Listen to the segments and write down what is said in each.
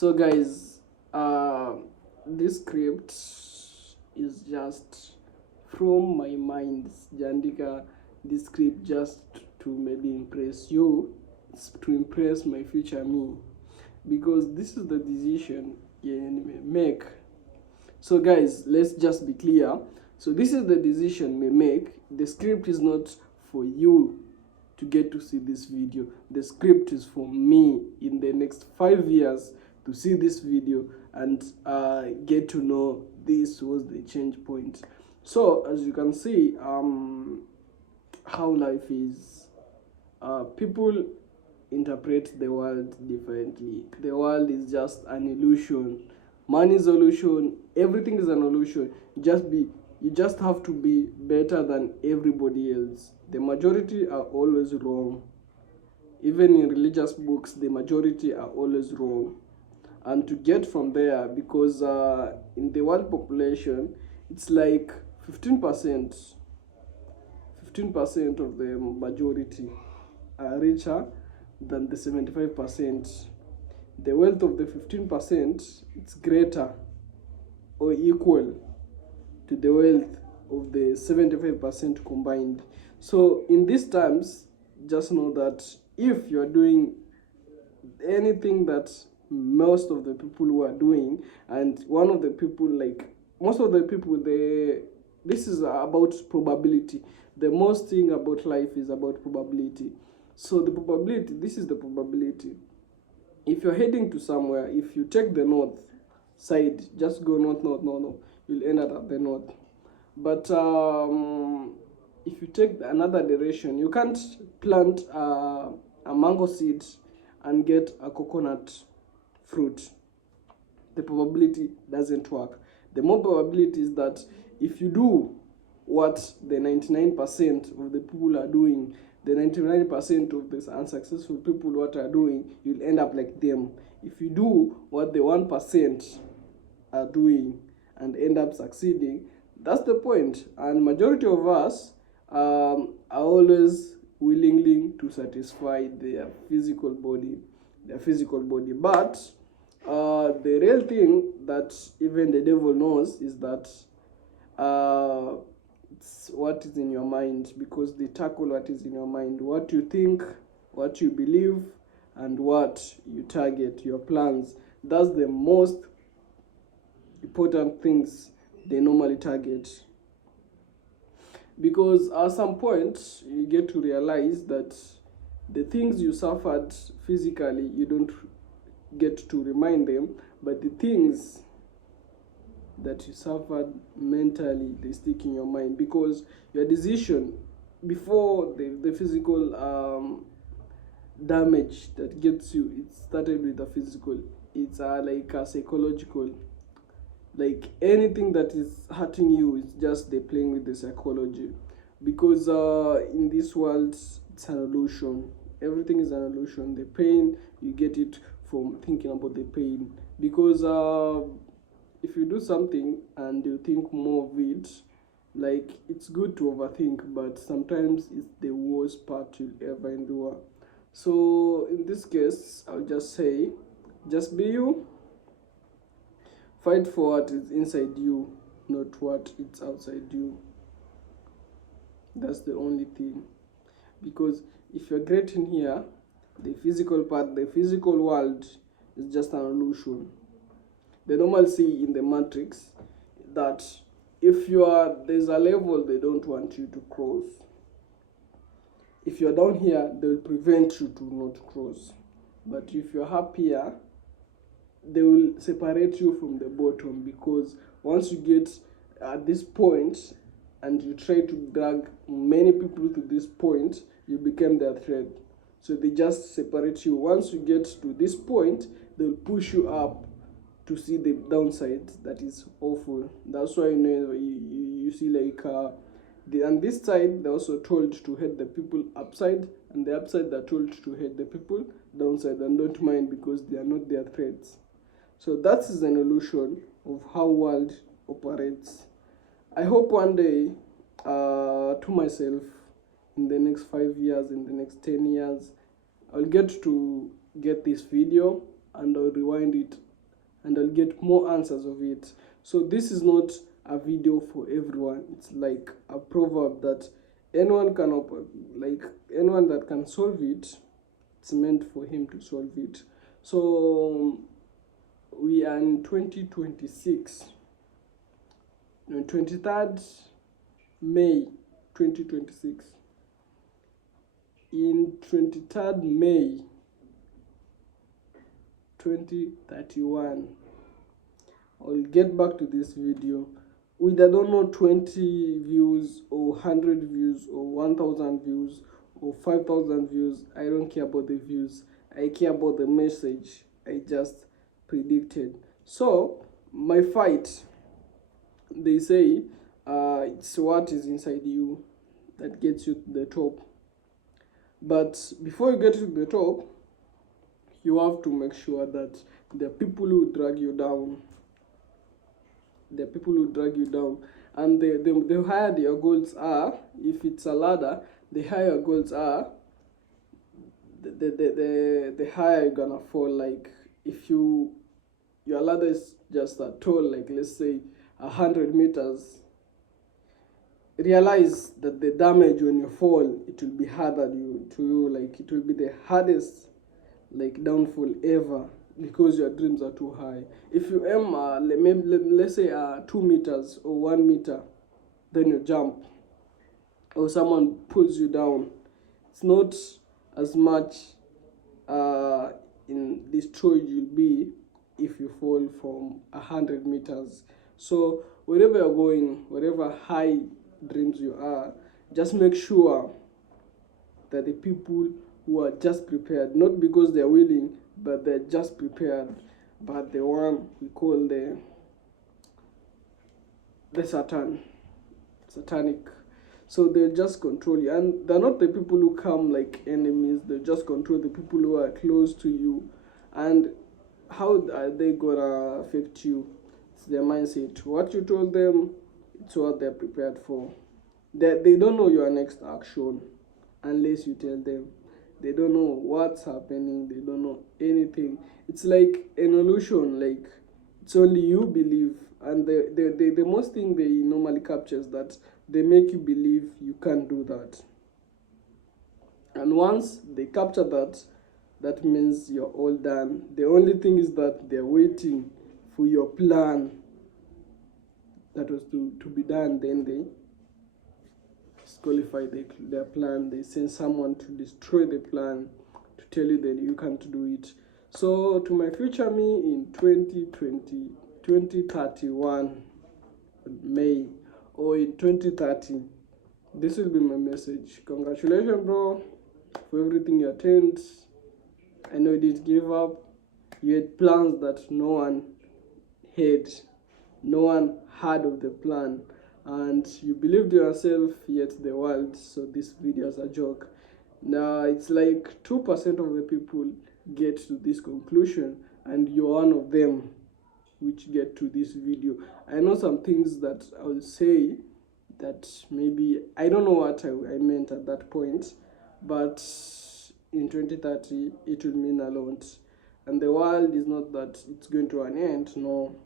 So guys, this script is just from my mind. Jandika this script just to maybe impress you, to impress my future me, because this is the decision you make. So guys, let's just be clear. So this is the decision we make. The script is not for you to get to see this video. The script is for me in the next 5 years to see this video and get to know this was the change point. So as you can see, how life is, people interpret the world differently. The world is just an illusion. Man is illusion. Everything is an illusion. You just have to be better than everybody else. The majority are always wrong. Even in religious books, the majority are always wrong. And to get from there, because in the world population, it's like 15%. 15% of the majority are richer than the 75%. The wealth of the 15% it's greater or equal to the wealth of the 75% combined. So in these terms, just know that if you are doing anything that most of the people who are doing, and one of the people, like most of the people, this is about probability. The most thing about life is about probability. So the probability, this is the probability. If you're heading to somewhere, if you take the north side, just go north, you'll end up at the north. But if you take another direction, you can't plant a mango seed and get a coconut fruit. The probability doesn't work. The more probability is that if you do what the 99% of the people are doing, the 99% of the unsuccessful people what are doing, you'll end up like them. If you do what the 1% are doing and end up succeeding, that's the point. And majority of us are always willingly to satisfy their physical body. But the real thing that even the devil knows is that it's what is in your mind, because they tackle what is in your mind, what you think, what you believe, and what you target, your plans. That's the most important things they normally target. Because at some point you get to realize that the things you suffered physically, you don't get to remind them, but the things that you suffered mentally, they stick in your mind, because your decision before the physical damage that gets you, it started with the physical. It's like a psychological. Like anything that is hurting you, it's just they playing with the psychology, because in this world it's an illusion. Everything is an illusion. The pain, you get it from thinking about the pain, because if you do something and you think more of it, like it's good to overthink, but sometimes it's the worst part you'll ever endure. So in this case, I'll just say, just be you. Fight for what is inside you, not what is outside you. That's the only thing. Because if you're great in here, the physical part, the physical world is just an illusion. They normally see in the matrix that if there's a level they don't want you to cross. If you're down here, they'll prevent you to not cross. But if you're up here, they will separate you from the bottom, because once you get at this point and you try to drag many people to this point, you become their threat. So they just separate you. Once you get to this point, they'll push you up to see the downside. That is awful. That's why you see like on this side they're also told to hit the people upside, and the upside they're told to hit the people downside, and don't mind because they are not their threats. So that is an illusion of how world operates. I hope one day to myself, in the next 5 years, in the next 10 years, I'll get to get this video and I'll rewind it and I'll get more answers of it. So this is not a video for everyone. It's like a proverb that anyone can like anyone that can solve it, it's meant for him to solve it. So we are in 2026, no, 23rd May 2026. In 23rd May 2031, I'll get back to this video with, I don't know, 20 views or 100 views or 1000 views or 5000 views. I don't care about the views, I care about the message I just predicted. So my fight, they say, it's what is inside you that gets you to the top. But before you get to the top, you have to make sure that the people who drag you down, and the higher your goals are, if it's a ladder, the higher your goals are, the higher you're gonna fall. Like if your ladder is just a tall, like let's say 100 meters, realize that the damage when you fall, it will be harder to you, like it will be the hardest like downfall ever, because your dreams are too high. If you aim let's say 2 meters or 1 meter, then you jump or someone pulls you down, it's not as much in destroyed you'll be if you fall from 100 meters. So wherever you're going, whatever high dreams you are, just make sure that the people who are just prepared, not because they're willing, but they're just prepared, but the one we call the satanic. So they just control you, and they're not the people who come like enemies. They just control the people who are close to you. And how are they gonna affect you? It's their mindset. What you told them, it's what they're prepared for. They don't know your next action unless you tell them. They don't know what's happening. They don't know anything. It's like an illusion. Like it's only you believe. And the most thing they normally capture is that they make you believe you can't do that. And once they capture that, that means you're all done. The only thing is that they're waiting for your plan that was to be done. Then they disqualify their plan. They send someone to destroy the plan, to tell you that you can't do it. So to my future me in 2031 May, or in 2030, this will be my message. Congratulations, bro, for everything you attained. I know you didn't give up. You had plans that no one had. No one heard of the plan. And you believed yourself, yet the world saw this video as a joke. Now it's like 2% of the people get to this conclusion, and you're one of them which get to this video. I know some things that I will say that maybe I don't know what I meant at that point, but in 2030 it will mean a lot. And the world is not that it's going to an end. No,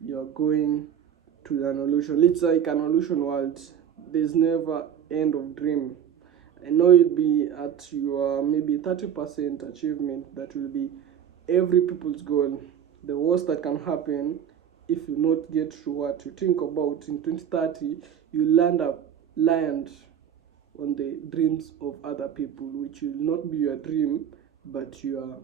you're going to an illusion. It's like an illusion world. There's never end of dream. I know you'll be at your maybe 30% achievement. That will be every people's goal. The worst that can happen, if you not get to what you think about in 2030, you land on the dreams of other people, which will not be your dream, but your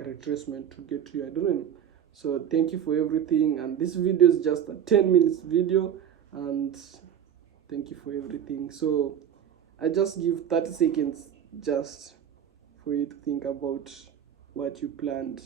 retracement to get to your dream. So thank you for everything, and this video is just a 10 minutes video, and thank you for everything. So I just give 30 seconds just for you to think about what you planned.